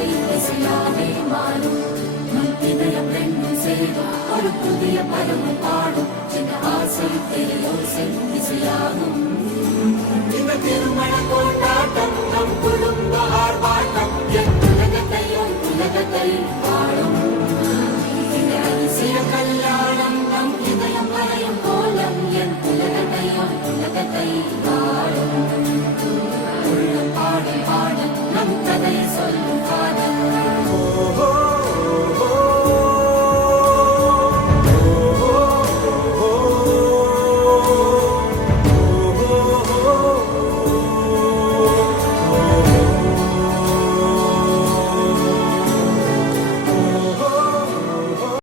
ஆசை இசையாவே மாறும். நம் இதயம் ரெண்டும் சேரும் ஒரு புதிய பருவம் பாடும். சின்ன ஆசை பெரியோசை இசையாகும். இந்த திருமண கொண்டாட்டம் நம் குடும்ப ஆர்ப்பாட்டம். என் உலகத்தை